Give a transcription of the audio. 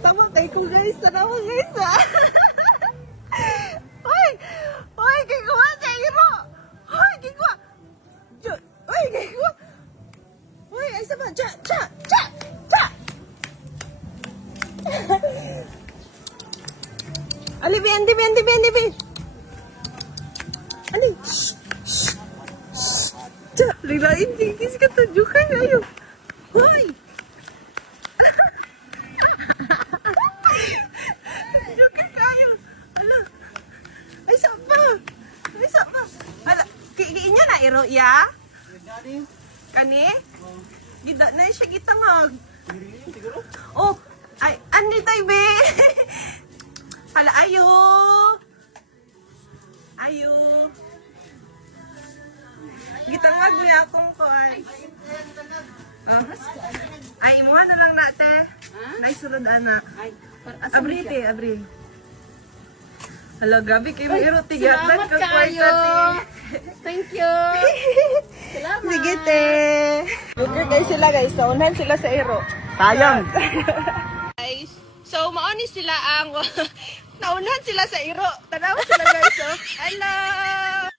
Tawa kay ko guys. Tanawa guys ha. Hoy! Hoy! Gagawa sa iro! Hoy! Gagawa! Hoy! Gagawa! Hoy! Ay sama! Cha! Cha! Cha! Cha! Ali, Bendi! Bendi! Bendi! Bendi! Ali! Cha! Lilain! Tingkis ka tunjukan! Ayaw! Hoy! Tunjukan kayo! Ala! Ay, sapa! Ay, sapa! Ala! Kiin niya na, iro, ya? Kani? Gida na siya gitangag. Oh! Ay, ani tayo, be! Ala, ayo! Ayo! Gitangag niya akong kuan. Ay, imuha na lang nate. Naisulod, ana. Abri, te, abri. Hala, gabi kayo may iro. Tigatan ka kwarta, te. Thank you. Salamat. Sige, te. Lugar guys sila, guys. Naunahan sila sa iro. Tayang! Guys, so mauni sila ang... Naunahan sila sa iro. Tanaw sila, guys, oh. Hello!